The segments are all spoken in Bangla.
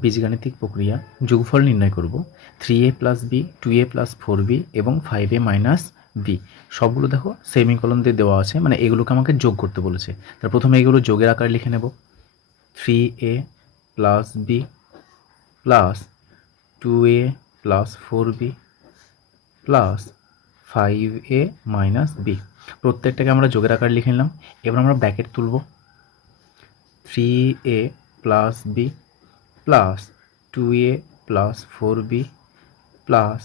বীজগাণিতিক প্রক্রিয়া যোগফল নির্ণয় করব। Three A plus B two A plus four B এবং ফাইভ এ মাইনাস বি সবগুলো দেখো সেমিকলন দিয়ে দেওয়া আছে মানে এগুলোকে আমাকে যোগ করতে বলেছে। তার প্রথমে এগুলো যোগের আকারে লিখে নেব। Three A plus B plus two A plus four B plus five A minus B প্রত্যেকটাকে আমরা যোগের আকারে লিখে নিলাম। এবার আমরা ব্র্যাকেট তুলব। Three A plus B plus two A plus four B plus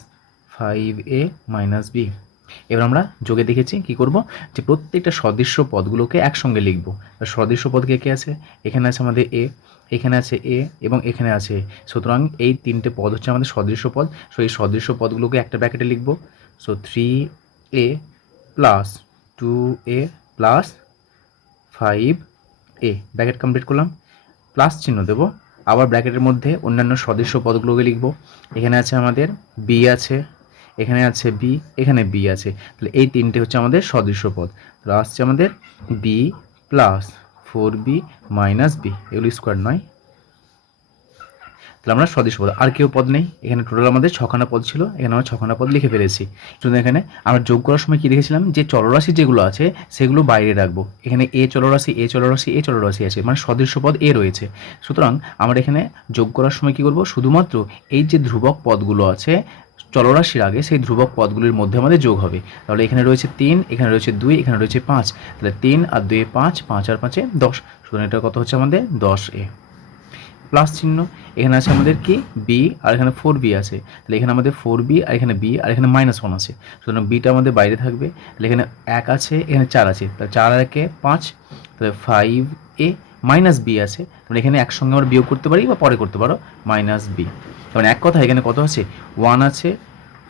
five A minus B এবার আমরা যোগে দেখেছি কি করব? যে প্রত্যেকটা সদৃশ্য পদগুলোকে একসঙ্গে লিখব। সদৃশ্য পদ কে কে আছে? এখানে আছে আমাদের এ এখানে আছে এ এবং এখানে আছে। সুতরাং এই তিনটে পদ হচ্ছে আমাদের সদৃশ্য পদ। সো এই সদৃশ্য পদগুলোকে একটা ব্র্যাকেটে লিখব। So three A plus two A plus five A bracket complete করলাম। প্লাস চিহ্ন দেবো। আবার ব্র্যাকেটের মধ্যে অন্যান্য সদস্য পদগুলোকে লিখব। এখানে আছে আমাদের বি আছে, এখানে আছে বি এখানে বি আছে। তাহলে এই তিনটে হচ্ছে আমাদের সদৃশ্য পদ। তাহলে আসছে আমাদের B plus four B minus B এগুলো স্কোয়ার নয়। তাহলে আমরা সদৃশ্য পদ। আর কেউ পদ নেই। এখানে টোটাল আমাদের ছখানা পদ ছিল। এখানে আমরা ছখানা পদ লিখে ফেলেছি। শুধু এখানে আমরা যোগ করার সময় কী দেখেছিলাম? যে চলরাশি যেগুলো আছে, সেগুলো বাইরে রাখব। এখানে এ চলরাশি এ চলরাশি এ চলরাশি আছে। মানে সদৃশ্য পদ এ রয়েছে। সুতরাং আমরা এখানে যোগ করার সময় কী করব? শুধুমাত্র এই যে ধ্রুবক পদগুলো আছে, চলরাশির আগে সেই ধ্রুবক পদগুলির মধ্যে আমাদের যোগ হবে। তাহলে এখানে রয়েছে তিন, এখানে রয়েছে দুই, এখানে রয়েছে পাঁচ। তাহলে তিন আর দুয়ে পাঁচ পাঁচ আর পাঁচে দশ। সুতরাং এটা কত হচ্ছে আমাদের? দশ এ। প্লাস চিহ্ন, এখানে আছে আমাদের কি? বি আর এখানে ফোর বি আছে। তাহলে এখানে আমাদের ফোর বি আর এখানে বি আর এখানে মাইনাস ওয়ান আছে। সুতরাং বিটা আমাদের বাইরে থাকবে। তাহলে এখানে এক আছে, এখানে চার আছে। তাহলে চার আর একে পাঁচ, তাহলে ফাইভ এ মাইনাস বি আছে। তাহলে এখানে একসঙ্গে আমরা বিয়োগ করতে পারি বা পরে করতে পারো। মাইনাস বি কারণ এক কথা এখানে কত আছে? ওয়ান আছে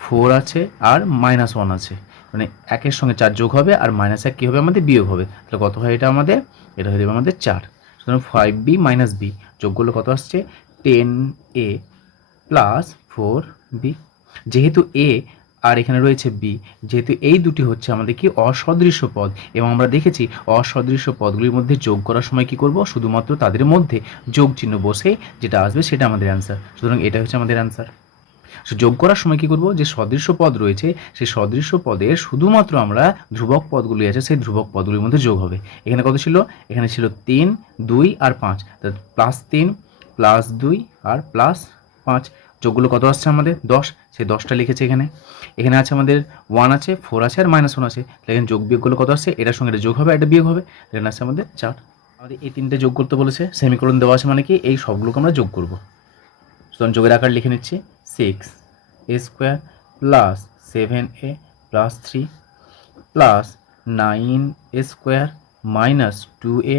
ফোর আছে, আর মাইনাস ওয়ান আছে। মানে একের সঙ্গে চার যোগ হবে, আর মাইনাস এক কী হবে? আমাদের বিয়োগ হবে। তাহলে কত হয় এটা আমাদের? এটা হয়ে যাবে আমাদের চার। সুতরাং ফাইভ বি মাইনাস বি যোগ করলে কত আসছে? Ten A plus four B যেহেতু এ আর এখানে রয়েছে বি যেহেতু এই দুটি হচ্ছে আমাদের কি? অসদৃশ্য পদ। এবং আমরা দেখেছি অসদৃশ্য পদগুলির মধ্যে যোগ করার সময় কি করব? শুধুমাত্র তাদের মধ্যে যোগ চিহ্ন বসে যেটা আসবে সেটা আমাদের অ্যান্সার সুতরাং এটা হচ্ছে আমাদের অ্যান্সার যোগ করার সময় কী করব? যে সদৃশ্য পদ রয়েছে, সেই সদৃশ্য পদের শুধুমাত্র আমরা ধ্রুবক পদগুলি আছে, সেই ধ্রুবক পদগুলির মধ্যে যোগ হবে। এখানে কত ছিল? এখানে ছিল তিন, দুই আর পাঁচ। প্লাস তিন প্লাস দুই আর প্লাস পাঁচ। যোগগুলো কত আসছে আমাদের? দশ। সেই দশটা লিখেছে এখানে। এখানে আছে আমাদের ওয়ান আছে ফোর আছে আর মাইনাস ওয়ান আছে। এখানে যোগ বিয়োগগুলো কত আসছে? এটার সঙ্গে এটা যোগ হবে, এটা বিয়োগ হবে। এখানে আছে আমাদের চার। আমাদের এই তিনটে যোগ করতে বলেছে সেমিকোলন দেওয়া আছে মানে কি? এই সবগুলোকে আমরা যোগ করব। সুতরাং যোগের আকার লিখে নিচ্ছি six A square plus seven A plus three plus nine A square minus two A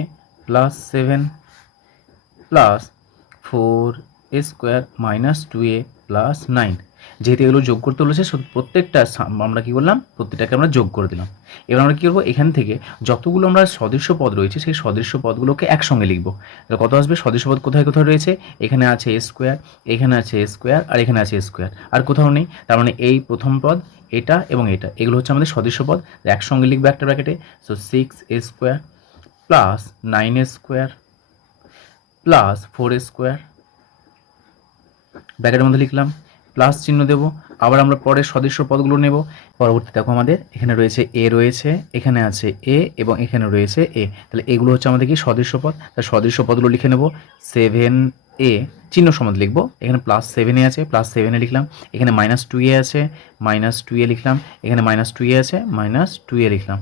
plus seven plus four A square minus two A plus nine যেহেতু এগুলো যোগ করতে বলেছে প্রত্যেকটা আমরা কী করলাম? প্রত্যেকটাকে আমরা যোগ করে দিলাম। এবার আমরা কী করব? এখান থেকে যতগুলো আমরা সদৃশ্য পদ রয়েছে, সেই সদৃশ্য পদগুলোকে একসঙ্গে লিখব। কত আসবে? সদৃশ্য পদ কোথায় কোথায় রয়েছে? এখানে আছে এ স্কোয়ার এখানে আছে এ স্কোয়ার আর এখানে আছে এ স্কোয়ার আর কোথাও নেই। তার মানে এই প্রথম পদ, এটা এবং এটা। এগুলো হচ্ছে আমাদের সদৃশ্য পদ। একসঙ্গে লিখব একটা ব্র্যাকেটে so six A square plus nine A square plus four square ব্র্যাকেটের মধ্যে লিখলাম। প্লাস চিহ্ন দেব। আবার আমরা পরের সদস্য পদগুলো নেব। পরবর্তী দেখো আমাদের এখানে রয়েছে এ রয়েছে, এখানে আছে এ এবং এখানে রয়েছে এ তাহলে এগুলো হচ্ছে আমাদের কি সদৃশ্য পদ? তাহলে সদৃশ্য পদগুলো লিখে নেব। সেভেন এ চিহ্ন সমাদ লিখব। এখানে প্লাস সেভেনে আছে প্লাস সেভেনে লিখলাম। এখানে মাইনাস টু এ আছে মাইনাস টু এ লিখলাম। এখানে মাইনাস টু এ আছে মাইনাস টু এ লিখলাম।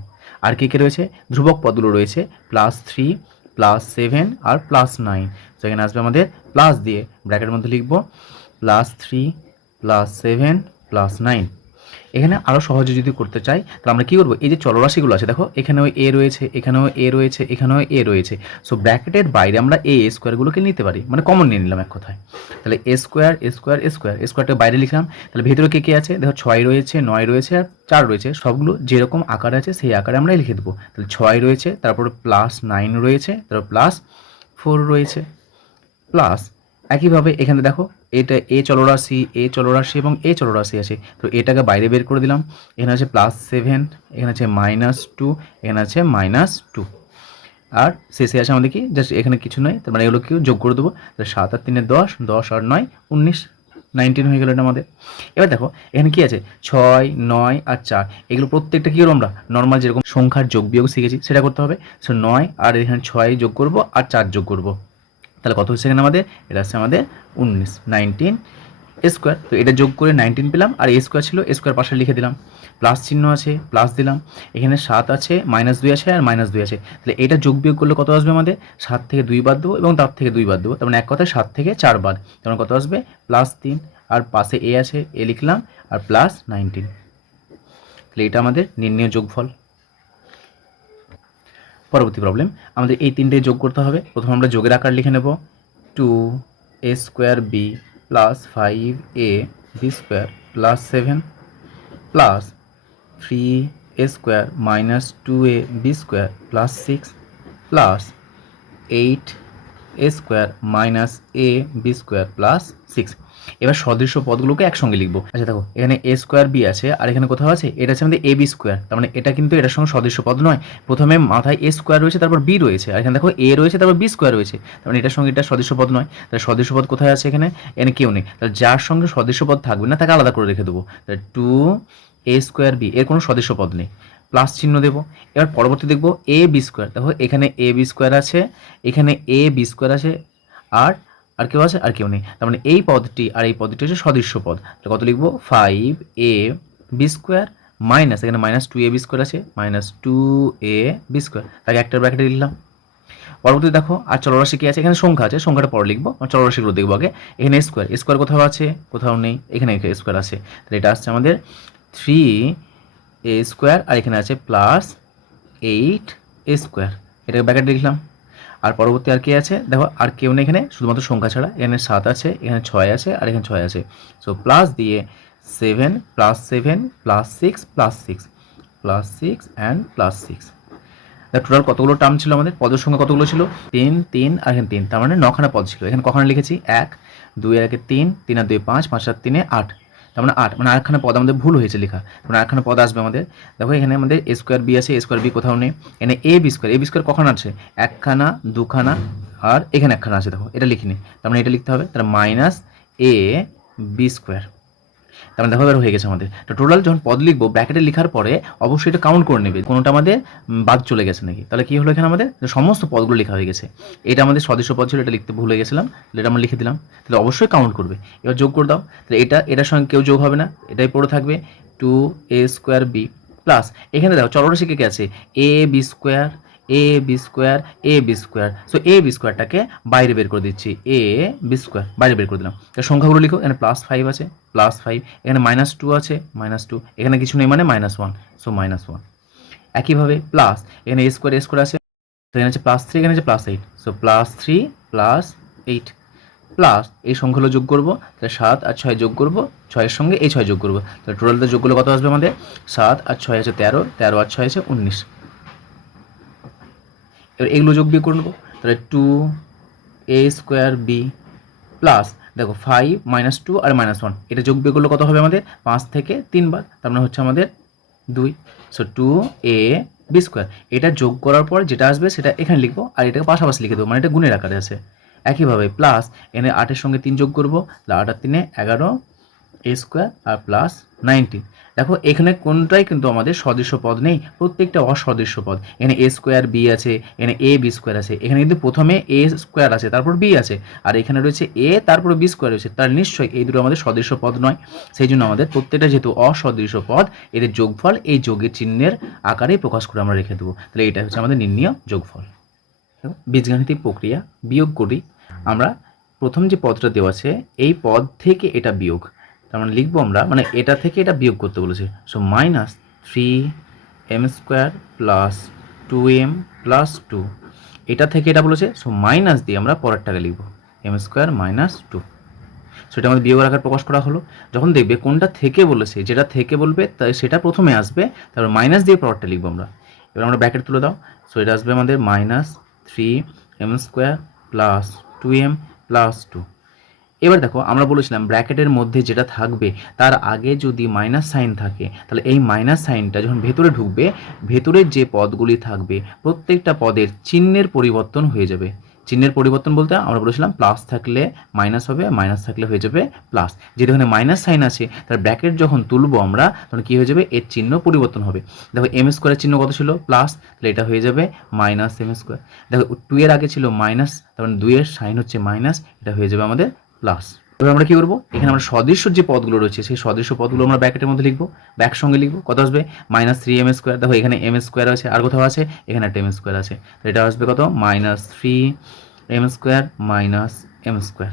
আর কে কে রয়েছে? ধ্রুবক পদগুলো রয়েছে প্লাস থ্রি প্লাস সেভেন আর প্লাস নাইন তো এখানে আসবে আমাদের প্লাস দিয়ে। ব্র্যাকেটের মধ্যে লিখব। Plus three plus seven plus nine এখানে আরও সহজে যদি করতে চাই, তাহলে আমরা কী করব? এই যে চলরাশিগুলো আছে, দেখো, এখানেও এ রয়েছে, এখানেও এ রয়েছে, এখানেও এ রয়েছে। সো ব্র্যাকেটের বাইরে আমরা এ স্কোয়ারগুলোকে নিতে পারি মানে কমন নিয়ে নিলাম এক কথায়। তাহলে A square A square A square A স্কোয়ারটা বাইরে লিখলাম। তাহলে ভেতরে কে কে আছে? দেখো, ছয় রয়েছে, নয় রয়েছে আর চার রয়েছে। সবগুলো যেরকম আকার আছে, সেই আকারে আমরা লিখে দেবো। তাহলে ছয় রয়েছে, তারপরে প্লাস নাইন রয়েছে, তারপর প্লাস ফোর রয়েছে প্লাস একইভাবে এখানে দেখো, এটা এ চলরাশি এ চলরাশি এবং এ চলরাশি আছে। তো এটাকে বাইরে বের করে দিলাম। এখানে আছে প্লাস সেভেন এখানে আছে মাইনাস টু এখানে আছে মাইনাস টু আর শেষে আছে আমাদের কি? জাস্ট এখানে কিছু নয়, তার মানে এগুলো কেউ যোগ করে দেবো। তাহলে সাত আর তিনে দশ দশ আর নয়, উনিশ নাইনটিন হয়ে গেল এটা আমাদের। এবার দেখো, এখানে কি আছে? ছয়, নয় আর চার। এগুলো প্রত্যেকটা কী করব আমরা? নর্মাল যেরকম সংখ্যার যোগ বিয়োগ শিখেছি, সেটা করতে হবে। সো নয় আর এখানে ছয় যোগ করব আর চার যোগ করব। তাহলে কত হচ্ছে এখানে আমাদের? এটা হচ্ছে আমাদের উনিশ নাইনটিন স্কোয়ার তো এটা যোগ করে নাইনটিন পেলাম, আর এ স্কোয়ার ছিল স্কোয়ার পাশে লিখে দিলাম। প্লাস চিহ্ন আছে প্লাস দিলাম। এখানে সাত আছে মাইনাস দুই আছে, আর মাইনাস দুই আছে। তাহলে এটা যোগ বিয়োগ করলে কত আসবে আমাদের? সাত থেকে দুই বাদ দেবো এবং তার থেকে দুই বাদ দেবো। তার মানে এক কথায় সাত থেকে চার বাদ। তার মানে কত আসবে? প্লাস তিন, আর পাশে এ আছে এ লিখলাম, আর প্লাস নাইনটিন তাহলে এটা আমাদের নির্ণয় যোগফল। পরবর্তী প্রবলেম আমাদের এই তিনটে যোগ করতে হবে। প্রথমে আমরা যোগের আকার লিখে নেব। Two A square B plus five A B square plus seven plus three A square minus two A B square plus six plus eight A square minus A B square plus six এবার সদৃশ্য পদগুলোকে একসঙ্গে লিখব। আচ্ছা দেখো, এখানে এ স্কোয়ার বি আছে, আর এখানে কোথাও আছে? এটা আছে আমাদের এ বি স্কোয়ার তার মানে এটা কিন্তু এটার সঙ্গে সদৃশ্য পদ নয়। প্রথমে মাথায় এ স্কোয়ার রয়েছে, তারপর বি রয়েছে, আর এখানে দেখো এ রয়েছে, তারপর বি স্কোয়ার রয়েছে, তার মানে এটার সঙ্গে এটা সদৃশ্য পদ নয়। তাহলে সদৃশ্য পদ কোথায় আছে এখানে? এখানে কেউ নেই। তাহলে যার সঙ্গে সদৃশ্য পদ থাকবে না, তাকে আলাদা করে রেখে দেবো। তাহলে টু এ স্কোয়ার বি এর কোনো সদৃশ্য পদ নেই। প্লাস চিহ্ন দেবো। এবার পরবর্তী দেখব এ বি স্কোয়ার দেখো এখানে এ বি স্কোয়ার আছে, এখানে এ বি স্কোয়ার আছে, আর আর কেউ আছে, আর কেউ নেই। তার মানে এই পদটি আর এই পদটি হচ্ছে সদৃশ্য পদ। তাহলে কত লিখব? Five A B square minus এখানে minus two A B square আছে minus two A B square তাকে একটার ব্র্যাকেটে লিখলাম। পরবর্তী দেখো, আর চলরাশি কি আছে? এখানে সংখ্যা আছে, সংখ্যাটা পরে লিখব। চলরাশিগুলো দেখব আগে। এখানে স্কোয়ার স্কোয়ার কোথাও আছে? কোথাও নেই। এখানে স্কোয়ার আছে। তাহলে এটা আসছে আমাদের থ্রি এ স্কোয়ার আর এখানে আছে প্লাস এইট এ স্কোয়ার এটাকে ব্র্যাকেটে লিখলাম। আর পরবর্তী আর কে আছে? দেখো, আর কেউ নেই এখানে, শুধুমাত্র সংখ্যা ছাড়া। এখানে সাত আছে, এখানে ছয় আছে, আর এখানে ছয় আছে। সো প্লাস দিয়ে seven plus seven plus six plus six plus six and plus six total কতগুলো টার্ম ছিল আমাদের? পদের সংখ্যা কতগুলো ছিল? তিন তিন, আর এখানে তিন। তার মানে নখানা পদ ছিল। এখানে কখনো লিখেছি, এক, দুই, আর একে তিন তিন আর দুই, পাঁচ পাঁচ আর তিনে আট। তার মানে আট মানে আরেকখানা পদ আমাদের ভুল হয়েছে লেখা। মানে আরেকখানা পদ আসবে আমাদের। দেখো, এখানে আমাদের এ স্কোয়ার বি আছে এ স্কোয়ার বি কোথাও নেই। এখানে A B square A B square কখন আছে? একখানা, দুখানা আর এখানে একখানা আছে, দেখো। এটা লিখিনি। তার মানে এটা লিখতে হবে তার মাইনাস এ বি স্কোয়ার মানে দেখো এবার হয়ে গেছে আমাদের। তো টোটাল যখন পদ লিখব ব্র্যাকেটে লেখার পরে অবশ্যই এটা কাউন্ট করে নেবে। কোনোটা আমাদের বাদ চলে গেছে নাকি? তাহলে কি হলো এখানে আমাদের? সমস্ত পদগুলো লেখা হয়ে গেছে। এটা আমাদের সদস্য পদ ছিল, এটা লিখতে ভুলে গেছিলাম, তাহলে এটা আমরা লিখে দিলাম। তাহলে অবশ্যই কাউন্ট করবে। এবার যোগ করে দাও। তাহলে এটা, এটার সঙ্গে কেউ যোগ হবে না। এটাই পড়ে থাকবে two A square B plus এখানে দেখো, চলরাশি কে আছে? A B square A B square A B square so A B স্কোয়ারটাকে বাইরে বের করে দিচ্ছি। এ বি স্কোয়ার বাইরে বের করে দিলাম। তো সংখ্যাগুলো লিখো। এখানে প্লাস ফাইভ আছে প্লাস ফাইভ এখানে মাইনাস টু আছে মাইনাস টু এখানে কিছু নেই মানে minus one so minus one একইভাবে প্লাস এখানে এ স্কোয়ার এ স্কোয়ার আছে। এখানে আছে প্লাস থ্রি এখানে আছে plus eight so plus three plus eight plus এই সংখ্যাগুলো যোগ করব। তাহলে সাত আর ছয় যোগ করব। ছয়ের সঙ্গে এই ছয় যোগ করব। তাহলে টোটালটা যোগ করলে কত আসবে আমাদের? সাত আর ছয় আছে তেরো। তেরো আর ছয় আছে উনিশ। এবার এগুলো যোগ বিয়োগ করে নেব। তাহলে two A square B plus দেখো ফাইভ মাইনাস টু আর মাইনাস ওয়ান এটা যোগ বিয়োগ করলে কত হবে আমাদের? পাঁচ থেকে তিনবার, তার মানে হচ্ছে আমাদের দুই। So two A B square এটা যোগ করার পর যেটা আসবে সেটা এখানে লিখব আর এটাকে পাশাপাশি লিখে দেবো মানে এটা গুণের আকারে আছে। একইভাবে প্লাস এখানে আটের সঙ্গে তিন যোগ করব, তাহলে আট আর তিনে এগারো এ স্কোয়ার আর প্লাস নাইনটিন দেখো, এখানে কোনটাই কিন্তু আমাদের সদৃশ্য পদ নেই, প্রত্যেকটা অসদৃশ্য পদ। এখানে এ স্কোয়ার বি আছে, এখানে এ বি স্কোয়ার আছে। এখানে কিন্তু প্রথমে এ স্কোয়ার আছে, তারপর বি আছে। আর এখানে রয়েছে এ তারপর বি স্কোয়ার রয়েছে। তার নিশ্চয়ই এই দুটো আমাদের সদৃশ্য পদ নয়। সেই জন্য আমাদের প্রত্যেকটা যেহেতু অসদৃশ্য পদ, এদের যোগফল এই যোগের চিহ্নের আকারেই প্রকাশ করে আমরা রেখে দেবো। তাহলে এটা হচ্ছে আমাদের নির্ণীয় যোগফল। বীজগাণিতিক প্রক্রিয়া বিয়োগ করি। আমরা প্রথম যে পদটা দেওয়া আছে, এই পদ থেকে এটা বিয়োগ। তার মানে লিখব আমরা মানে এটা থেকে এটা বিয়োগ করতে বলেছে। So minus three M square plus two M plus two এটা থেকে এটা বলেছে সো মাইনাস দিয়ে আমরা পরেরটাকে লিখব। এম স্কোয়ার মাইনাস টু সেটা আমাদের বিয়োগ আকার প্রকাশ করা হলো। যখন দেখবে কোনটা থেকে বলেছে, যেটা থেকে বলবে তাই সেটা প্রথমে আসবে, তারপর মাইনাস দিয়ে পরেরটা লিখব আমরা। এবার আমরা ব্র্যাকেট তুলে দাও। সো এটা আসবে আমাদের minus three M square plus two M plus two এবার দেখো, আমরা বলেছিলাম ব্র্যাকেটের মধ্যে যেটা থাকবে, তার আগে যদি মাইনাস সাইন থাকে, তাহলে এই মাইনাস সাইনটা যখন ভেতরে ঢুকবে, ভেতরের যে পদগুলি থাকবে, প্রত্যেকটা পদের চিহ্নের পরিবর্তন হয়ে যাবে। চিহ্নের পরিবর্তন বলতে আমরা বলেছিলাম প্লাস থাকলে মাইনাস হবে মাইনাস থাকলে হয়ে যাবে প্লাস যেটা এখানে মাইনাস সাইন আছে, তার ব্র্যাকেট যখন তুলবো আমরা, তখন কী হয়ে যাবে? এর চিহ্ন পরিবর্তন হবে। দেখো এম স্কোয়ারের চিহ্ন কত ছিল? প্লাস তাহলে এটা হয়ে যাবে মাইনাস এম স্কোয়ার দেখো টু এর আগে ছিল মাইনাস তারপর দুইয়ের সাইন হচ্ছে মাইনাস এটা হয়ে যাবে আমাদের প্লাস এবার আমরা কি করব? এখানে আমরা সদৃশ্য যে পদগুলো রয়েছে, সেই সদৃশ্য পদগুলো আমরা ব্র্যাকেটের মধ্যে লিখব। ব্যাক সঙ্গে লিখব। কত আসবে? মাইনাস থ্রি এম স্কোয়ার দেখো, এখানে এম স্কোয়ার আছে, আর কোথাও আছে? এখানে একটা এম স্কোয়ার আছে। তো এটা আসবে কত? Minus three M square minus M square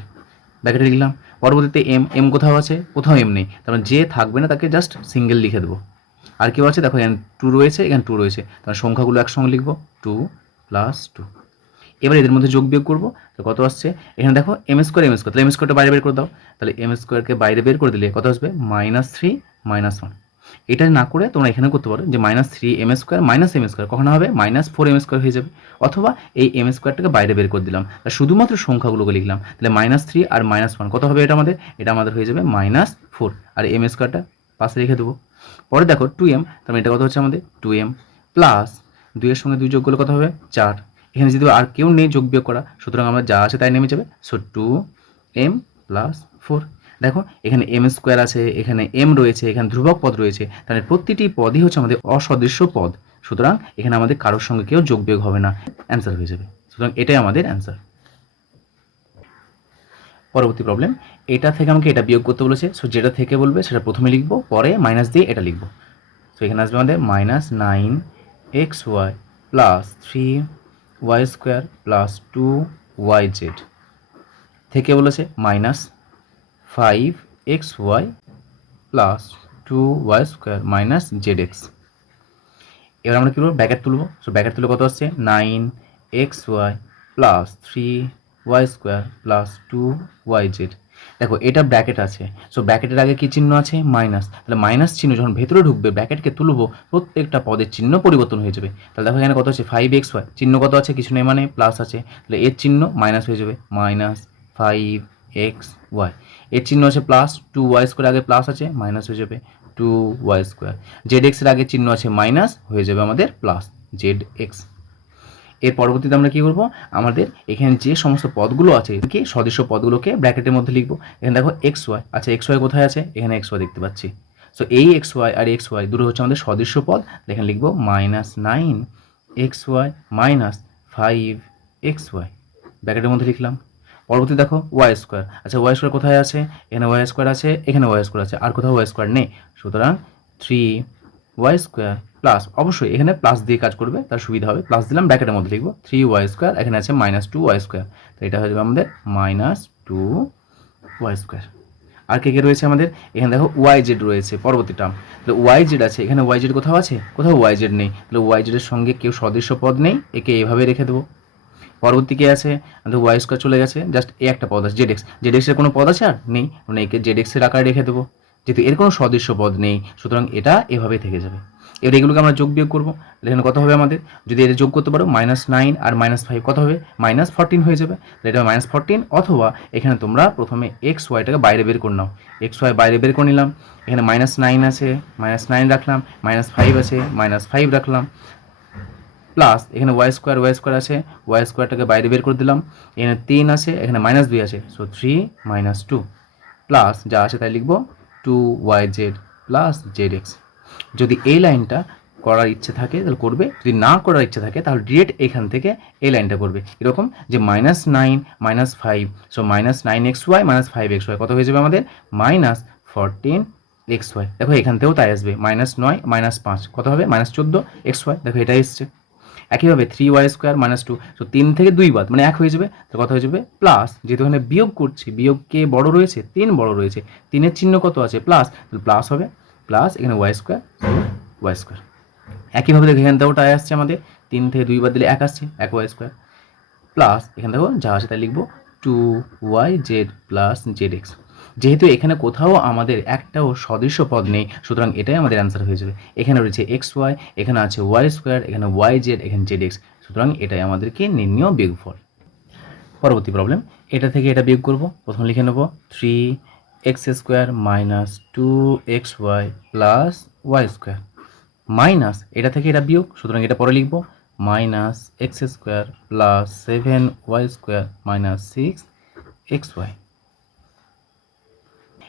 ব্র্যাকেটে লিখলাম। পরবর্তীতে এম এম কোথাও আছে? কোথাও এম নেই। তার মানে যে থাকবে না, তাকে জাস্ট সিঙ্গেল লিখে দেবো। আর কেউ আছে? দেখো, এখানে টু রয়েছে, এখানে টু রয়েছে। তার সংখ্যাগুলো একসঙ্গে লিখব। টু প্লাস টু এবার এদের মধ্যে যোগ বিয়োগ করব, তো কত আসছে? এখানে দেখো এম স্কোয়ার এম স্কোয়ার তাহলে এম স্কোয়ারটা বাইরে বের করে দাও। তাহলে এম স্কোয়ারকে বাইরে বের করে দিলে কত আসবে? মাইনাস থ্রি মাইনাস ওয়ান এটা না করে তোমরা এখানে করতে পারো যে minus three M square minus M square কখনো হবে? মাইনাস ফোর এম স্কোয়ার হয়ে যাবে। অথবা এই এম স্কোয়ারটাকে বাইরে বের করে দিলাম। আর শুধুমাত্র সংখ্যাগুলোকে লিখলাম। তাহলে মাইনাস থ্রি আর মাইনাস ওয়ান কত হবে এটা আমাদের? এটা আমাদের হয়ে যাবে মাইনাস ফোর আর এম স্কোয়ারটা পাশে রেখে দেবো। পরে দেখো টু এম মানে এটা কত হচ্ছে আমাদের? টু এম প্লাস দুইয়ের সঙ্গে দুই যোগ করলে কত হবে? চার। এখানে যদি আর কেউ নেই যোগ বিয়োগ করা, সুতরাং আমরা যা আছে তাই নেমে যাবে। So two M plus four দেখো, এখানে এম স্কোয়ার আছে, এখানে এম রয়েছে, এখানে ধ্রুবক পদ রয়েছে। তাহলে প্রতিটি পদই হচ্ছে আমাদের অসদৃশ্য পদ। সুতরাং এখানে আমাদের কারোর সঙ্গে কেউ যোগ বিয়োগ হবে না। অ্যান্সার হয়ে যাবে। সুতরাং এটাই আমাদের অ্যান্সার পরবর্তী প্রবলেম এটা থেকে আমাকে এটা বিয়োগ করতে বলেছে। সো যেটা থেকে বলবে, সেটা প্রথমে লিখব, পরে মাইনাস দিয়ে এটা লিখব। সো এখানে আসবে আমাদের minus nine X Y plus three Y square plus two Y Z থেকে বলেছে minus five X Y plus two Y square minus Z X. এবার আমরা কী করব? ব্যাকেট তুলবো। সো ব্যাকেট তুলে কত আসছে? Nine X Y plus three Y square plus two Y Z. দেখো, এটা ব্র্যাকেট আছে। সো ব্র্যাকেটের আগে কি চিহ্ন আছে? মাইনাস তাহলে মাইনাস চিহ্ন যখন ভেতরে ঢুকবে ব্র্যাকেটকে তুলবো, প্রত্যেকটা পদের চিহ্ন পরিবর্তন হয়ে যাবে। তাহলে দেখো এখানে কত আছে? ফাইভ এক্স ওয়াই চিহ্ন কত আছে? কিছু নেই মানে প্লাস আছে। তাহলে এর চিহ্ন মাইনাস হয়ে যাবে। মাইনাস ফাইভ এক্স ওয়াই এর চিহ্ন আছে প্লাস টু ওয়াই স্কোয়ার আগে প্লাস আছে মাইনাস হয়ে যাবে টু ওয়াই স্কোয়ার জেড এক্সের আগে চিহ্ন আছে মাইনাস হয়ে যাবে আমাদের প্লাস জেড এক্স এর পরবর্তীতে আমরা কী করব? আমাদের এখানে যে সমস্ত পদগুলো আছে কি সদস্য পদগুলোকে ব্র্যাকেটের মধ্যে লিখব। এখানে দেখো এক্স ওয়াই আচ্ছা এক্স ওয়াই কোথায় আছে? এখানে এক্স ওয়াই দেখতে পাচ্ছি। সো এই এক্স ওয়াই আর এক্স ওয়াই দুটো হচ্ছে আমাদের সদস্য পদ। এখানে লিখব minus nine X Y minus five X Y ব্র্যাকেটের মধ্যে লিখলাম। পরবর্তী দেখো ওয়াই স্কোয়ার আচ্ছা ওয়াই স্কোয়ার কোথায় আছে? এখানে ওয়াই স্কোয়ার আছে, এখানে ওয়াই স্কোয়ার আছে। আর কোথাও ওয়াই স্কোয়ার নেই। সুতরাং থ্রি ওয়াই স্কোয়ার প্লাস অবশ্যই এখানে প্লাস দিয়ে কাজ করবে, তার সুবিধা হবে। প্লাস দিলাম ব্র্যাকেটের মধ্যে লিখব থ্রি ওয়াই স্কোয়ার এখানে আছে মাইনাস টু ওয়াই স্কোয়ার তো এটা হয়ে যাবে আমাদের মাইনাস টু ওয়াই স্কোয়ার আর কে কে রয়েছে আমাদের? এখানে দেখো ওয়াই জেড রয়েছে, পরবর্তী টার্ম তাহলে ওয়াই জেড আছে, এখানে ওয়াই জেড কোথাও আছে? কোথাও ওয়াই জেড নেই। তাহলে ওয়াই জেডের সঙ্গে কেউ সদস্য পদ নেই, একে এভাবে রেখে দেবো। পরবর্তী কে আছে? আমাদের ওয়াই স্কোয়ার চলে গেছে জাস্ট এ একটা পদ আছে জেড এক্স জেড এক্সের কোনো পদ আছে আর? নেই। মানে একে জেড এক্সের আকারে রেখে দেবো। যেহেতু এর কোনো সদস্য পদ নেই, সুতরাং এটা এভাবেই থেকে যাবে। এবার এগুলোকে আমরা যোগ বিয়োগ করব। এখানে কত হবে আমাদের। যদি এটা যোগ করতে পারো মাইনাস নাইন আর মাইনাস ফাইভ কত হবে? মাইনাস ফোরটিন হয়ে যাবে। তাহলে এটা মাইনাস ফোরটিন অথবা এখানে তোমরা প্রথমে এক্স ওয়াইটাকে বাইরে বের করে নাও। এক্স ওয়াই বাইরে বের করে নিলাম। এখানে মাইনাস নাইন আছে মাইনাস নাইন রাখলাম মাইনাস ফাইভ আছে মাইনাস ফাইভ রাখলাম। প্লাস এখানে ওয়াই স্কোয়ার ওয়াই স্কোয়ার আছে ওয়াই স্কোয়ারটাকে বাইরে বের করে দিলাম। এখানে তিন আছে, এখানে মাইনাস দুই আছে। So three minus two plus যা আছে তাই লিখব two Y Z plus Z X যদি এই লাইনটা করার ইচ্ছে থাকে, তাহলে করবে। যদি না করার ইচ্ছে থাকে, তাহলে ডিরেক্ট এখান থেকে এই লাইনটা করবে। এরকম যে minus nine minus five so minus nine X Y minus five X Y কত হয়ে যাবে আমাদের? মাইনাস ফোরটিন এক্স ওয়াই দেখো এখান থেকেও তাই আসবে। মাইনাস নয় মাইনাস পাঁচ। কত হবে? মাইনাস চোদ্দ এক্স ওয়াই দেখো এটা এসছে। একইভাবে three Y square minus two so তিন থেকে দুই বাদ মানে এক হয়ে যাবে, তো কত হয়ে যাবে? প্লাস যেহেতু এখানে বিয়োগ করছি, বিয়োগ কে বড় রয়েছে? তিন বড় রয়েছে। তিনের চিহ্ন কত আছে? প্লাস প্লাস হবে। প্লাস এখানে ওয়াই স্কোয়ার ওয়াই স্কোয়ার একইভাবে দেখো, এখান থেকেও টাই আসছে আমাদের। তিন থেকে দুই বাদ দিলে এক আসছে, এক ওয়াই স্কোয়ার প্লাস এখান থেকেও যা আছে তাই লিখব two Y Z plus Z X যেহেতু এখানে কোথাও আমাদের একটাও সদৃশ্য পদ নেই, সুতরাং এটাই আমাদের অ্যান্সার হয়ে যাবে। এখানে রয়েছে এক্স ওয়াই এখানে আছে ওয়াই স্কোয়ার এখানে ওয়াই জেড এখানে জেড এক্স সুতরাং এটাই আমাদেরকে নির্ণয় বিয়োগফল। পরবর্তী প্রবলেম এটা থেকে এটা বিয়োগ করব। প্রথম লিখে নেব three X square minus two X Y plus Y square minus এটা থেকে এটা বিয়োগ, সুতরাং এটা পরে লিখব। Minus X square plus seven Y square minus six X Y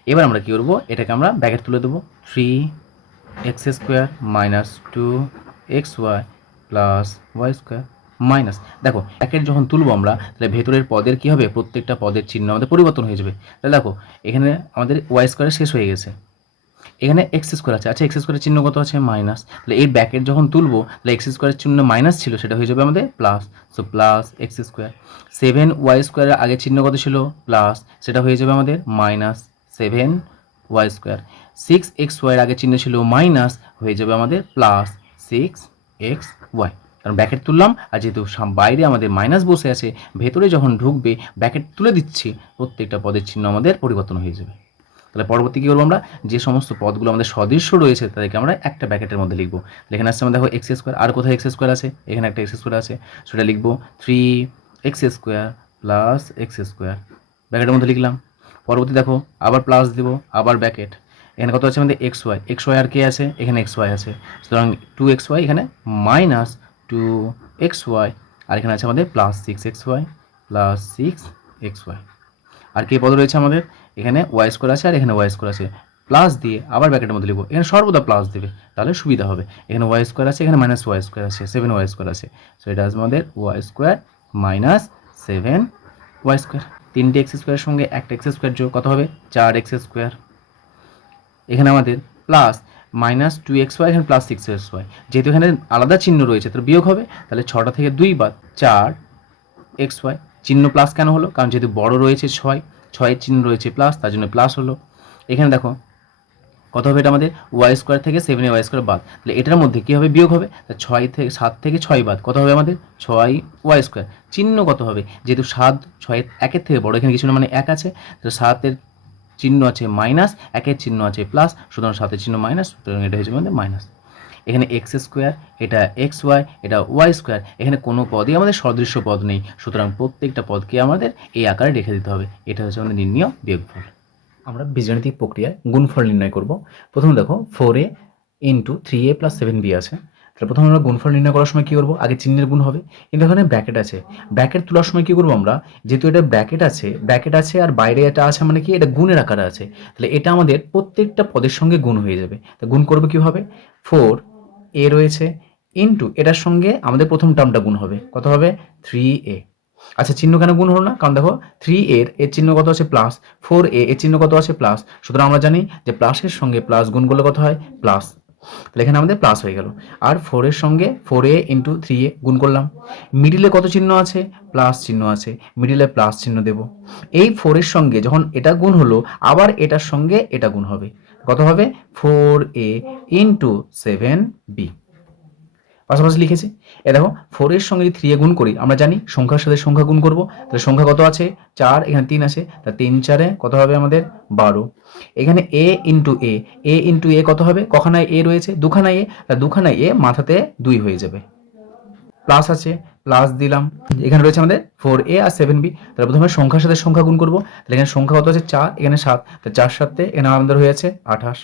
এবার আমরা কী করব? এটাকে আমরা ব্যাকেট তুলে দেবো। Three X square minus two X Y plus Y square minus. দেখো ব্যাকেট যখন তুলবো আমরা, তাহলে ভেতরের পদের কী হবে? প্রত্যেকটা পদের চিহ্ন আমাদের পরিবর্তন হয়ে যাবে। তাহলে দেখো, এখানে আমাদের ওয়াই স্কোয়ার শেষ হয়ে গেছে। এখানে এক্স স্কোয়ার আছে। আচ্ছা এক্স স্কোয়ারের চিহ্ন কত আছে? মাইনাস। তাহলে এই ব্যাকেট যখন তুলবো, তাহলে এক্স স্কোয়ারের চিহ্ন মাইনাস ছিল, সেটা হয়ে যাবে আমাদের plus. So plus X square. Seven Y স্কোয়ারের আগে চিহ্ন কত ছিল? প্লাস। সেটা হয়ে যাবে আমাদের minus seven Y square. Six X ওয়াইয়ের আগে চিহ্ন ছিল মাইনাস, হয়ে যাবে আমাদের প্লাস সিক্স এক্স ওয়াই। কারণ ব্যাকেট তুললাম, আর যেহেতু বাইরে আমাদের মাইনাস বসে আছে, ভেতরে যখন ঢুকবে ব্যাকেট তুলে দিচ্ছি, প্রত্যেকটা পদের চিহ্ন আমাদের পরিবর্তন হয়ে যাবে। তাহলে পরবর্তী কী করব আমরা? যে সমস্ত পদগুলো আমাদের সদৃশ্য রয়েছে, তাদেরকে আমরা একটা ব্যাকেটের মধ্যে লিখব। এখানে আসছে আমরা দেখো এক্স স্কোয়ার, আর কোথায় এক্স স্কোয়ার আছে? এখানে একটা এক্স স্কোয়ার আছে, সেটা লিখব three X square plus X square. ব্যাকেটের মধ্যে লিখলাম। পরবর্তী দেখো, আবার প্লাস দিব, আবার ব্যাকেট এখানে কত আছে আমাদের? এক্স ওয়াই এক্স ওয়াই আর কে আছে? এখানে এক্স ওয়াই আছে। সুতরাং টু এক্স ওয়াই এখানে মাইনাস টু এক্স ওয়াই আর এখানে আছে আমাদের plus six X Y plus six X Y আর কে পদ রয়েছে আমাদের? এখানে ওয়াই স্কোয়ার আছে আর এখানে ওয়াই স্কোয়ার আছে। প্লাস দিয়ে আবার ব্যাকেটের মধ্যে লিখব। এখানে সর্বদা প্লাস দেবে, তাহলে সুবিধা হবে। এখানে ওয়াই স্কোয়ার আছে, এখানে মাইনাস ওয়াই স্কোয়ার আছে সেভেন ওয়াই স্কোয়ার আছে। সো এটা আসবে আমাদের Y square minus seven Y square তিনটে এক্স স্কোয়ারের সঙ্গে একটা এক্স স্কোয়ার যোগ কত হবে? চার এক্স স্কোয়ার। এখানে আমাদের plus minus two X Y এখানে প্লাস সিক্স এক্স ওয়াই যেহেতু এখানে আলাদা চিহ্ন রয়েছে তার বিয়োগ হবে। তাহলে ছটা থেকে দুই বাদ চার এক্স ওয়াই চিহ্ন প্লাস কেন হলো? কারণ যেহেতু বড় রয়েছে ছয়, ছয়ের চিহ্ন রয়েছে প্লাস তার জন্য প্লাস হলো। এখানে দেখো কত হবে এটা আমাদের? ওয়াই স্কোয়ার থেকে সেভেন ওয়াই স্কোয়ার বাদ। তাহলে এটার মধ্যে কী হবে? বিয়োগ হবে। তা ছয় থেকে, সাত থেকে ছয় বাদ। কত হবে আমাদের? ছয় ওয়াই স্কোয়ার চিহ্ন কত হবে? যেহেতু সাত ছয়ের একের থেকে বড়, এখানে কিছু না মানে এক আছে। তো সাতের চিহ্ন আছে মাইনাস একের চিহ্ন আছে প্লাস সুতরাং সাতের চিহ্ন মাইনাস সুতরাং এটা হচ্ছে আমাদের মাইনাস এখানে এক্স স্কোয়ার এটা এক্স ওয়াই এটা ওয়াই স্কোয়ার এখানে কোনো পদই আমাদের সদৃশ্য পদ নেই। সুতরাং প্রত্যেকটা পদকে আমাদের এই আকারে রেখে দিতে হবে। এটা হচ্ছে আমাদের নির্ণয় বিয়োগফল। আমরা বীজগাণিতিক প্রক্রিয়ায় গুণফল নির্ণয় করব। প্রথম দেখো four A into three A plus seven B আছে। তাহলে প্রথমে আমরা গুণফল নির্ণয় করার সময় কী করব? আগে চিহ্নের গুণ হবে। কিন্তু এখানে ব্র্যাকেট আছে। ব্র্যাকেট তোলার সময় কী করব আমরা? যেহেতু এটা ব্র্যাকেট আছে ব্র্যাকেট আছে আর বাইরে এটা আছে মানে কি? এটা গুণের আকারে আছে। তাহলে এটা আমাদের প্রত্যেকটা পদের সঙ্গে গুণ হয়ে যাবে। তা গুণ করব কীভাবে? ফোর এ রয়েছে। ইন্টু এটার সঙ্গে আমাদের প্রথম টার্মটা গুণ হবে। কত হবে? থ্রি এ আচ্ছা চিহ্ন কেন গুণ হলো না? কারণ দেখো থ্রি এর এর চিহ্ন কত আছে প্লাস ফোর এ, এর চিহ্ন কত আছে প্লাস সুতরাং আমরা জানি যে প্লাসের সঙ্গে প্লাস গুণ করলে কত হয়? প্লাস তাহলে এখানে আমাদের প্লাস হয়ে গেল। আর ফোরের সঙ্গে four A into three A গুণ করলাম। মিডিলে কত চিহ্ন আছে? প্লাস চিহ্ন আছে। মিডিলে প্লাস চিহ্ন দেব। এই ফোরের সঙ্গে যখন এটা গুণ হলো, আবার এটার সঙ্গে এটা গুণ হবে। কত হবে? Four A into seven B পাশাপাশি লিখেছি, এ দেখো ফোরের সঙ্গে থ্রি এ গুণ করি, আমরা জানি সংখ্যার সাথে সংখ্যা গুণ করব। তাহলে সংখ্যা কত আছে? চার, এখানে তিন আছে। তা তিন চারে কত হবে আমাদের? বারো। এখানে এ ইন্টু এ এ ইন্টু এ কত হবে? কখানায় এ রয়েছে, দুখানায় এ তা দুখানায় এ মাথাতে দুই হয়ে যাবে। প্লাস আছে প্লাস দিলাম। এখানে রয়েছে আমাদের ফোর এ আর সেভেন বি তাহলে প্রথমে সংখ্যার সাথে সংখ্যা গুণ করব। তাহলে এখানে সংখ্যা কত আছে? চার, এখানে সাত। তা চার সাতে এখানে আমাদের হয়েছে আঠাশ।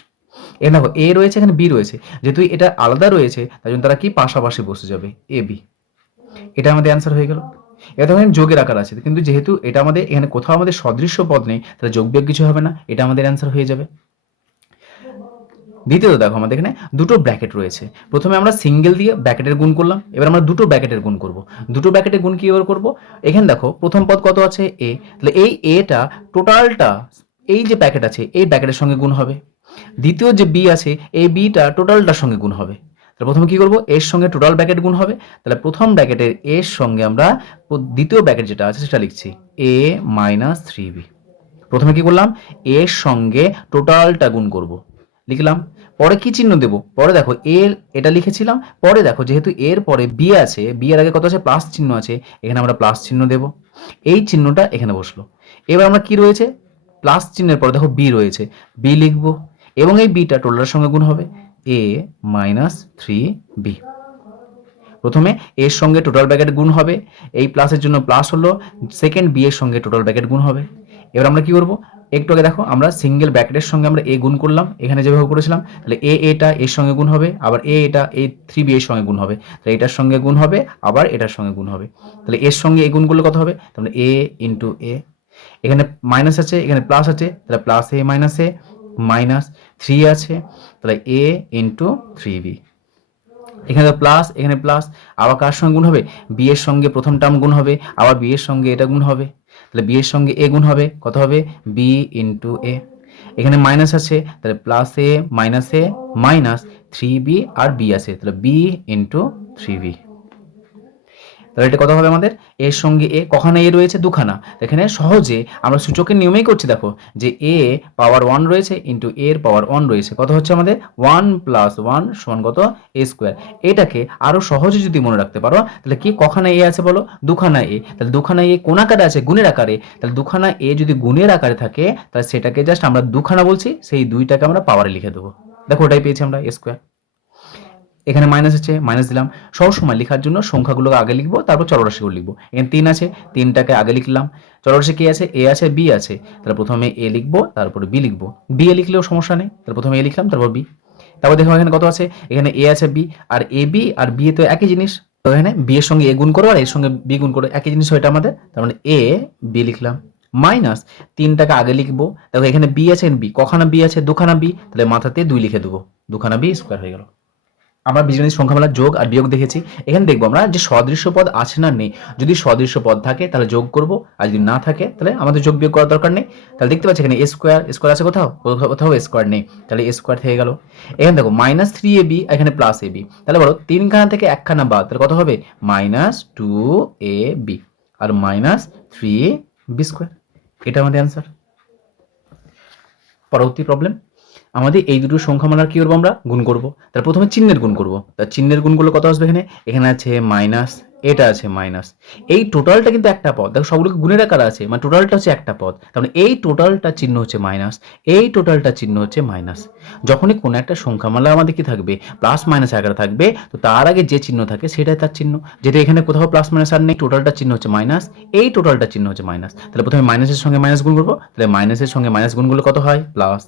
এখানে দেখো এ রয়েছে, এখানে বি রয়েছে। যেহেতু এটা আলাদা রয়েছে, তাই জন্য তারা কি পাশাপাশি বসে যাবে? এ বি এটা আমাদের অ্যান্সার হয়ে গেল। এটা এখানে যোগের আকার আছে। কিন্তু যেহেতু এটা আমাদের, এখানে কোথাও আমাদের সদৃশ্য পদ নেই, তাহলে যোগ বিয়োগ কিছু হবে না। এটা আমাদের অ্যান্সার হয়ে যাবে। দ্বিতীয়ত দেখো, আমাদের এখানে দুটো ব্র্যাকেট রয়েছে। প্রথমে আমরা সিঙ্গেল দিয়ে ব্র্যাকেটের গুণ করলাম। এবার আমরা দুটো ব্র্যাকেটের গুণ করব। দুটো ব্র্যাকেটের গুণ কীভাবে করব? এখানে দেখো, প্রথম পদ কত আছে? এ তাহলে এই এটা টোটালটা এই যে প্যাকেট আছে, এই ব্র্যাকেটের সঙ্গে গুণ হবে। দ্বিতীয় যে বি আছে, এই বিটা টোটালটার সঙ্গে গুণ হবে। তাহলে প্রথমে কি করব? এর সঙ্গে টোটাল ব্র্যাকেট গুণ হবে। তাহলে প্রথম ব্র্যাকেটের এর সঙ্গে আমরা দ্বিতীয় ব্র্যাকেট যেটা আছে, সেটা লিখছি এ মাইনাস থ্রি বি প্রথমে কি করলাম? এর সঙ্গে টোটালটা গুণ করব। লিখলাম। পরে কি চিহ্ন দেব? পরে দেখো এর, এটা লিখেছিলাম। পরে দেখো যেহেতু এর পরে বি আছে বি এর আগে কত আছে? প্লাস চিহ্ন আছে। এখানে আমরা প্লাস চিহ্ন দেব। এই চিহ্নটা এখানে বসল। এবার আমরা কি রয়েছে? প্লাস চিহ্নের পরে দেখো বি রয়েছে। বি লিখব। এবং এই বিটা টোটালের সঙ্গে গুণ হবে। A minus three B. প্রথমে এর সঙ্গে টোটাল ব্র্যাকেট গুণ হবে। এই প্লাসের জন্য প্লাস হলো সেকেন্ড বি এর সঙ্গে টোটাল ব্র্যাকেট গুণ হবে। এবার আমরা কি করব? একটু আগে দেখো, আমরা সিঙ্গেল ব্র্যাকেটের সঙ্গে আমরা এ গুণ করলাম। এখানে যেভাবে করেছিলাম, তাহলে এ, এটা, এর সঙ্গে গুণ হবে। আবার এ, এটা, এ, থ্রি বি এর সঙ্গে গুণ হবে। তাহলে এটার সঙ্গে গুণ হবে, আবার এটার সঙ্গে গুণ হবে। তাহলে এর সঙ্গে এ গুণ করলে কত হবে? তাহলে এ ইন্টু এ। এখানে মাইনাস আছে, এখানে প্লাস আছে, তাহলে plus A minus A. Minus three আছে, তাহলে এ ইন্টু থ্রি বি এখানে তো প্লাস এখানে প্লাস আবার কার সঙ্গে গুণ হবে? বি এর সঙ্গে প্রথম টার্ম গুণ হবে, আবার বি এর সঙ্গে এটা গুণ হবে। তাহলে বি এর সঙ্গে এ গুণ হবে, কত হবে? বি ইন্টু এ এখানে মাইনাস আছে, তাহলে plus A minus A minus three B R B আছে, তাহলে বি ইন্টু থ্রি বি তাহলে এটা কত হবে আমাদের? এর সঙ্গে এ কখানা এ রয়েছে দুখানা। এখানে সহজে আমরা সূচকের নিয়মেই করছি, দেখো, যে এ পাওয়ার ওয়ান রয়েছে ইন্টু এর পাওয়ার ওয়ান রয়েছে। কত হচ্ছে আমাদের? ওয়ান প্লাস ওয়ান সমান কত? এ স্কোয়ার এটাকে আরও সহজে যদি মনে রাখতে পারো, তাহলে কি কখানা এ আছে বলো? দুখানা এ। তাহলে দুখানা এ কোন আকারে আছে? গুণের আকারে। তাহলে দুখানা এ যদি গুণের আকারে থাকে, তাহলে সেটাকে জাস্ট আমরা দুখানা বলছি, সেই দুইটাকে আমরা পাওয়ারে লিখে দেবো। দেখো, ওটাই পেয়েছি আমরা এ স্কোয়ার এখানে মাইনাস আছে মাইনাস দিলাম। সবসময় লেখার জন্য সংখ্যাগুলোকে আগে লিখব, তারপর চলরাশিগুলো লিখব। এখানে তিন আছে, তিনটাকে আগে লিখলাম। চলরাশি কি আছে? এ আছে বি আছে। তাহলে প্রথমে এ লিখব, তারপর বি লিখব। বি এ লিখলেও সমস্যা নেই। তাহলে প্রথমে এ লিখলাম, তারপর বি তারপর দেখো এখানে কত আছে? এখানে এ আছে বি আর এ বি আর বি এ তো একই জিনিস। তো এখানে বি এর সঙ্গে এ গুণ করো আর এর সঙ্গে বি গুণ করো। একই জিনিস হয় এটা আমাদের। তার মানে এ বি লিখলাম। মাইনাস তিনটাকে আগে লিখব। দেখো এখানে বি আছে বি কখানা বি আছে, দুখানা বি তাহলে মাথাতে দুই লিখে দেবো। দুখানা বি স্কোয়ার হয়ে গেল। আমরা বীজগণিত সংখ্যামালার যোগ আর বিয়োগ দেখেছি। এখানে দেখব আমরা যে সদৃশ্য পদ আছে না নেই। যদি সদৃশ্য পদ থাকে, তাহলে যোগ করব। আর যদি না থাকে, তাহলে আমাদের যোগ বিয়োগ করার দরকার নেই। তাহলে দেখতে পাচ্ছি এখানে স্কোয়ার স্কোয়ার আছে কোথাও? কোথাও স্কোয়ার নেই। তাহলে স্কোয়ার থেকে গেল। এখানে দেখো মাইনাস থ্রি এ বি এখানে প্লাস এ বি তাহলে বলো, তিনখানা থেকে একখানা বাদ, তাহলে কত হবে? মাইনাস টু এ বি আর মাইনাস থ্রি বি স্কোয়ার এটা আমাদের অ্যান্সার পরবর্তী প্রবলেম আমাদের এই দুটো সংখ্যামালার কি করব আমরা? গুণ করব। তার প্রথমে চিহ্নের গুণ করব। তার চিহ্নের গুণগুলো কত আসবে এখানে? এখানে আছে মাইনাস এটা আছে মাইনাস এই টোটালটা কিন্তু একটা পদ। দেখো সবগুলোকে গুণের আকার আছে মানে টোটালটা হচ্ছে একটা পদ। তার মানে এই টোটালটা চিহ্ন হচ্ছে মাইনাস এই টোটালটা চিহ্ন হচ্ছে মাইনাস যখনই কোনো একটা সংখ্যামালা আমাদের কি থাকবে? প্লাস মাইনাস আকারে থাকবে। তো তার আগে যে চিহ্ন থাকে সেটাই তার চিহ্ন। যেটা এখানে কোথাও প্লাস মাইনাস আর নেই টোটালটা চিহ্ন হচ্ছে মাইনাস এই টোটালটা চিহ্ন হচ্ছে মাইনাস তাহলে প্রথমে মাইনাসের সঙ্গে মাইনাস গুণ করব। তাহলে মাইনাসের সঙ্গে মাইনাস গুণগুলো কত হয়? প্লাস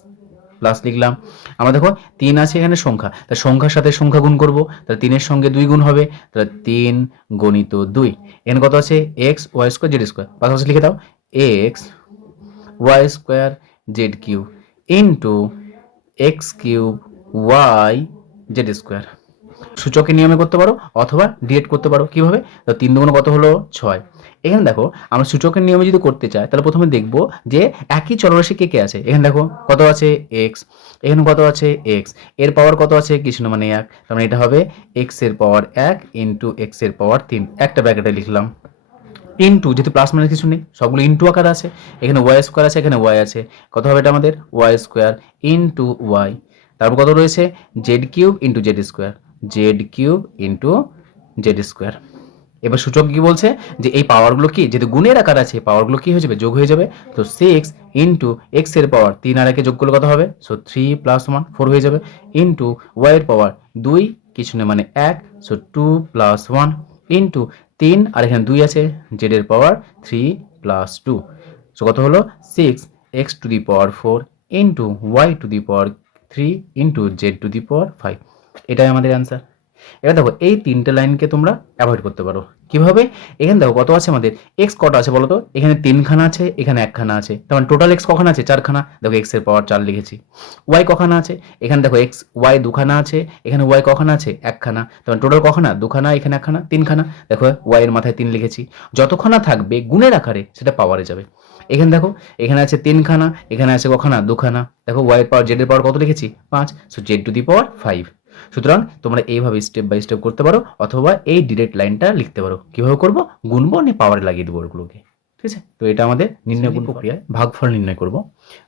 প্লাস লিখলাম। আমরা দেখো তিন আছে এখানে সংখ্যা। তা সংখ্যার সাথে সংখ্যা গুণ করব। তাহলে তিনের সঙ্গে দুই গুণ হবে। তাহলে তিন গণিত দুই। এখানে কত আছে? X Y square Z square পাশাপাশি লিখে দাও। X Y square Z cube into X cube Y Z square সূচকের নিয়মে করতে পারো অথবা ডিএড করতে পারো। কীভাবে? তো তিন দুগুণ কত হলো? ছয়। এখানে দেখো, আমরা সূচকের নিয়মে যদি করতে চাই, তাহলে প্রথমে দেখব যে একই চলরাশি কে কে আছে? এখানে দেখো, কত আছে? এক্স এখানে কত আছে? এক্সের পাওয়ার কত আছে? না মানে এক। তার মানে এটা হবে এক্সের পাওয়ার এক ইন্টু এক্সের পাওয়ার তিন। একটা ব্র্যাকেটে লিখলাম। ইন্টু যেহেতু প্লাস মানে কিছু নেই, সবগুলো ইন্টু আকার আছে। এখানে ওয়াই স্কোয়ার আছে, এখানে ওয়াই আছে। কত হবে এটা আমাদের? ওয়াই স্কোয়ার ইন্টু ওয়াই তারপর কত রয়েছে? Z cube into Z square Z cube into Z square এবার সূচক কি বলছে? যে এই পাওয়ারগুলো কি? যেহেতু গুণের আকার আছে পাওয়ারগুলো কি হয়ে যাবে? যোগ হয়ে যাবে। তো সিক্স ইন্টু এক্সের পাওয়ার তিন আর একে যোগ করলে কত হবে? So three plus one four হয়ে যাবে। ইন্টু ওয়াই এর পাওয়ার দুই, কিছু নেই মানে এক। So two plus one into তিন, আর এখানে দুই আছে। জেড এর power three plus two so কত হলো? Six X to the power four into Y to the power three into Z to the power five এটাই আমাদের অ্যান্সার এবার দেখো, এই তিনটে লাইনকে তোমরা অ্যাভয়েড করতে পারো। কীভাবে? এখানে দেখো কত আছে আমাদের? এক্স কটা আছে বলো তো এখানে তিনখানা আছে, এখানে একখানা আছে। তার মানে টোটাল এক্স কখন আছে? চারখানা। দেখো এক্সের পাওয়ার চার লিখেছি। ওয়াই কখানা আছে? এখানে দেখো এক্স ওয়াই দুখানা আছে। এখানে ওয়াই কখানা আছে? একখানা। তার মানে টোটাল কখানা? দুখানা, এখানে একখানা, তিনখানা। দেখো ওয়াই এর মাথায় তিন লিখেছি। যতখানা থাকবে গুণের আকারে সেটা পাওয়ারে যাবে। এখানে দেখো, এখানে আছে তিনখানা, এখানে আছে কখানা? দুখানা। দেখো ওয়াই এর পাওয়ার জেড এর পাওয়ার কত লিখেছি? পাঁচ। So Z to the power five সুতরাং তোমরা এইভাবে স্টেপ বাই স্টেপ করতে পারো অথবা এই ডিরেক্ট লাইনটা লিখতে পারো। কীভাবে করব? গুনবো নিয়ে পাওয়ারে লাগিয়ে দেবো ওগুলোকে। ঠিক আছে? তো এটা আমাদের নির্ণয় প্রক্রিয়ায় ভাগফল নির্ণয় করব।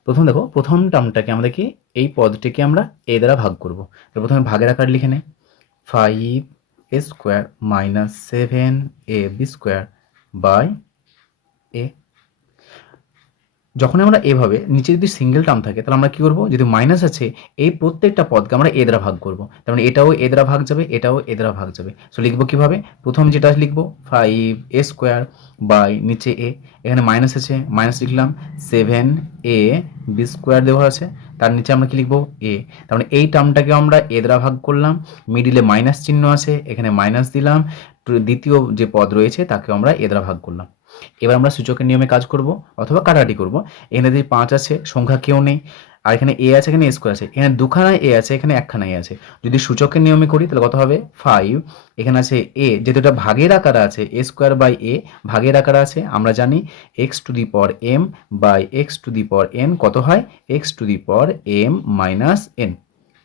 প্রথম দেখো প্রথম টার্মটাকে আমাদের কি এই পদটিকে আমরা এ দ্বারা ভাগ করব। তো প্রথমে ভাগের আকার লিখে নে five A square minus seven A B square by A যখন আমরা এভাবে নিচে যদি সিঙ্গেল টার্ম থাকে, তাহলে আমরা কি করব? যদি মাইনাস আছে, এই প্রত্যেকটা পদকে আমরা এ দ্বারা ভাগ করব। তার মানে এটাও এ দ্বারা ভাগ যাবে, এটাও এ দ্বারা ভাগ যাবে। সো লিখব কীভাবে? প্রথম যেটা লিখব ফাইভ এ স্কোয়ার বাই নিচে এ এখানে মাইনাস আছে মাইনাস লিখলাম সেভেন এ বি স্কোয়ার দেওয়া আছে, তার নিচে আমরা কি লিখব? এ তার মানে এই টার্মটাকে আমরা এ দ্বারা ভাগ করলাম মিডিলে মাইনাস চিহ্ন আছে, এখানে মাইনাস দিলাম, দ্বিতীয় যে পদ রয়েছে তাকে আমরা এ দ্বারা ভাগ করলাম। এবার আমরা সূচকের নিয়মে কাজ করব অথবা কাটাকাটি করব। এখানে যদি পাঁচ আছে, সংখ্যা কেউ নেই। আর এখানে এ আছে, এখানে স্কোয়ার আছে। এখানে দুখানায় এ আছে, এখানে একখানায় এ আছে। যদি সূচকের নিয়মে করি, তাহলে কত হবে? ফাইভ এখানে আছে এ যেহেতু এটা ভাগের আকারে আছে এ স্কোয়ার বাই এ ভাগের আকারে আছে, আমরা জানি X to the power M by X to the power N কত হয়? X to the power M minus N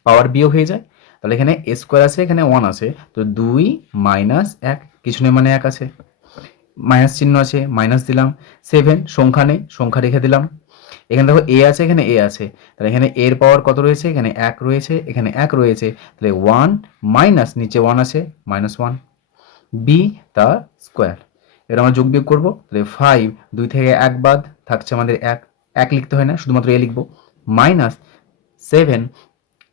পাওয়ার বিয়োগ হয়ে যায়। তাহলে এখানে এ স্কোয়ার আছে, এখানে ওয়ান আছে। তো দুই মাইনাস এক, কিছু নেই মানে এক আছে। মাইনাস চিহ্ন আছে, মাইনাস দিলাম সেভেন সংখ্যা নেই, সংখ্যা রেখে দিলাম। এখানে দেখো এ আছে, এখানে এ আছে। তাহলে এখানে এর পাওয়ার কত রয়েছে? এখানে এক রয়েছে, এখানে এক রয়েছে। তাহলে ওয়ান মাইনাস নিচে ওয়ান আছে মাইনাস ওয়ান বি তার স্কোয়ার এবার আমরা যোগ বিয়োগ করব। তাহলে ফাইভ দুই থেকে এক বাদ থাকছে আমাদের এক। এক লিখতে হয় না, শুধুমাত্র এ লিখব। মাইনাস সেভেন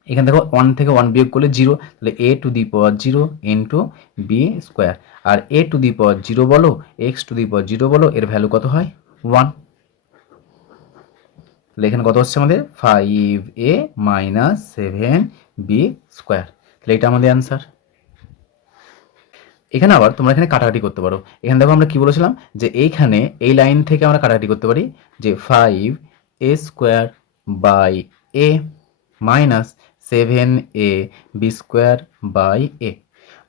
এখানে দেখো ওয়ান থেকে ওয়ান বিয়োগ করলে জিরো তাহলে A to the power zero N to B square R A to the power zero বলো X to the power zero বলো, এর ভ্যালু কত হয়? ওয়ান তাহলে এখানে কত হচ্ছে আমাদের? Five A minus seven B square তাহলে এটা আমাদের অ্যান্সার এখানে আবার তোমরা এখানে কাটাকাটি করতে পারো। এখানে দেখো আমরা কি বলেছিলাম? যে এইখানে এই লাইন থেকে আমরা কাটাকাটি করতে পারি যে five A square by A minus seven A B square by A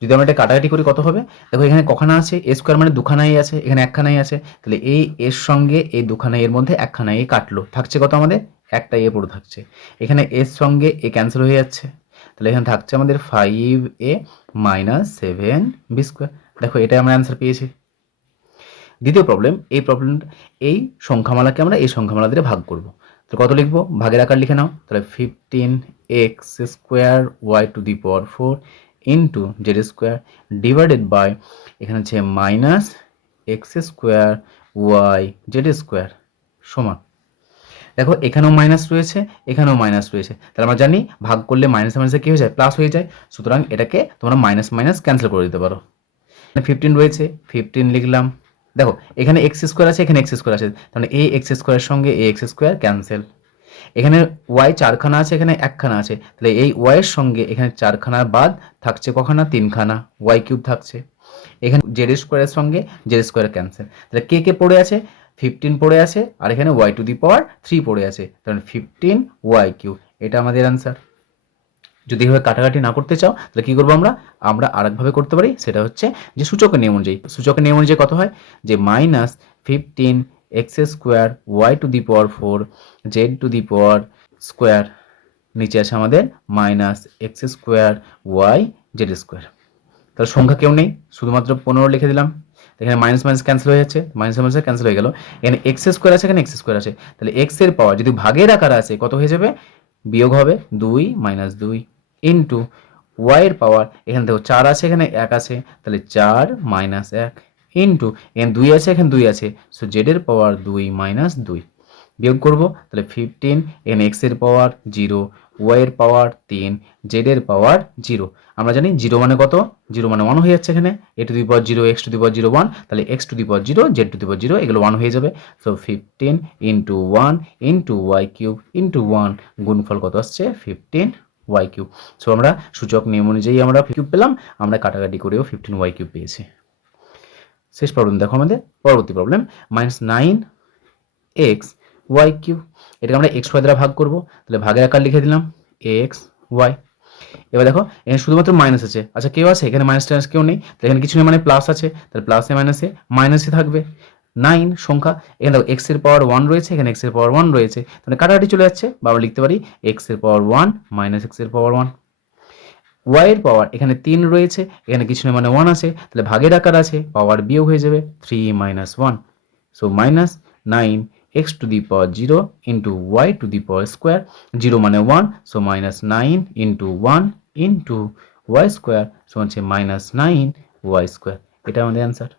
যদি আমরা এটা কাটাকাটি করি, কত হবে? দেখো এখানে কখানা আছে এ স্কোয়ার মানে দুখানাই আছে, এখানে একখানাই আছে। তাহলে এই এর সঙ্গে এই দুখানাই, এর মধ্যে একখানা এ কাটলো। থাকছে কত আমাদের? একটা এ পড়ে থাকছে। এখানে এর সঙ্গে এ ক্যান্সেল হয়ে যাচ্ছে। তাহলে এখানে থাকছে আমাদের five A minus seven B square দেখো এটাই আমরা অ্যান্সার পেয়েছি। দ্বিতীয় প্রবলেম এই প্রবলেম এই সংখ্যামালাকে আমরা এই সংখ্যামালা দিয়ে ভাগ করব। তো কত লিখব? ভাগের আকার লিখে নাও। তাহলে fifteen X square Y to the power four into Z square divided by এখানে হচ্ছে minus X square Y Z square সমান। দেখো, এখানেও মাইনাস রয়েছে, এখানেও মাইনাস রয়েছে। তাহলে আমরা জানি ভাগ করলে মাইনাস মাইনাসে কী হয়ে যায়? প্লাস হয়ে যায়। সুতরাং এটাকে তোমরা মাইনাস মাইনাস ক্যান্সেল করে দিতে পারো। ফিফটিন রয়েছে ফিফটিন লিখলাম। দেখো, এখানে এক্স স্কোয়ার আছে, এখানে এক্স স্কোয়ার আছে। তাহলে এই এক্স স্কোয়ারের সঙ্গে এই এক্স স্কোয়ার ক্যান্সেল এখানে ওয়াই চারখানা আছে, এখানে একখানা আছে। তাহলে এই ওয়াইয়ের সঙ্গে এখানে চারখানার বাদ থাকছে কখানা? তিনখানা। ওয়াই কিউব থাকছে। এখানে জেড স্কোয়ারের সঙ্গে জেড স্কোয়ার ক্যান্সেল তাহলে কে কে পড়ে আছে? ফিফটিন পড়ে আছে। আর এখানে Y to the power three পড়ে আছে। তাহলে ফিফটিন ওয়াই কিউব এটা আমাদের অ্যান্সার যদি এভাবে কাটাকাটি না করতে চাও, তাহলে কী করব আমরা? আমরা আরেকভাবে করতে পারি, সেটা হচ্ছে যে সূচকের নিয়ম অনুযায়ী। সূচকের নিয়ম অনুযায়ী কত হয়? যে minus fifteen X square Y to the power four Z to the power square নিচে আছে আমাদের minus X square Y Z square তাহলে সংখ্যা কেউ নেই, শুধুমাত্র পনেরো লিখে দিলাম। এখানে মাইনাস মাইনাস ক্যান্সেল হয়ে যাচ্ছে মাইনাস মাইনাস ক্যান্সেল হয়ে গেল। এখানে এক্স স্কোয়ার আছে, এখানে এক্স স্কোয়ার আছে। তাহলে এক্সের পাওয়ার যদি ভাগের আকার আছে কত হয়ে যাবে? বিয়োগ হবে দুই মাইনাস দুই। ইন্টু ওয়াইয়ের পাওয়ার এখানে দেখো চার আছে, এখানে এক আছে, তাহলে চার মাইনাস এক ইন্টু এখানে দুই আছে, এখানে দুই আছে সো জেডের পাওয়ার দুই মাইনাস দুই। বিয়োগ করব, তাহলে ফিফটিন এখানে এক্সের পাওয়ার জিরো ওয়াইয়ের পাওয়ার তিন জেডের পাওয়ার জিরো আমরা জানি জিরো মানে কত? জিরো মানে ওয়ান হয়ে যাচ্ছে এখানে A to the power zero X to the power zero one তাহলে X to the power zero Z to the power zero এগুলো ওয়ান হয়ে যাবে। So fifteen into one into Y cube into one গুণফল কত আসছে? ফিফটিন ওয়াই কিউব সো আমরা সূচক নিয়ম অনুযায়ী আমরা কিউব পেলাম, আমরা কাটাকাটি করেও ফিফটিন ওয়াই কিউব পেয়েছি। শেষ প্রবলেম দেখো আমাদের পরবর্তী problem minus nine x y cube এটাকে আমরা এক্স ওয়াই দ্বারা ভাগ করব, তাহলে ভাগের আকার লিখে দিলাম এক্স ওয়াই এবার দেখো, এখানে শুধুমাত্র মাইনাস আছে। আচ্ছা কেউ আছে? এখানে মাইনাস টাইনাস কেউ নেই। তাহলে এখানে কিছু নেই মানে প্লাস আছে। তাহলে প্লাসে মাইনাসে মাইনাসে থাকবে। নাইন সংখ্যা, এখানে দেখো এক্সের পাওয়ার ওয়ান রয়েছে, এখানে এক্সের পাওয়ার ওয়ান রয়েছে। তাহলে কাটাকাটি চলে যাচ্ছে বা আমরা লিখতে পারি এক্সের পাওয়ার ওয়ান মাইনাস এক্সের পাওয়ার ওয়ান ওয়াই এর পাওয়ার এখানে তিন রয়েছে, এখানে কিছু নেই মানে ওয়ান আছে, তাহলে ভাগের আকার আছে পাওয়ার বিয়োগ হয়ে যাবে three minus one so minus nine x to the power zero into y to the power square zero মানে one so minus nine into one into y square so হচ্ছে মাইনাস নাইন ওয়াই স্কোয়ার এটা আমাদের অ্যান্সার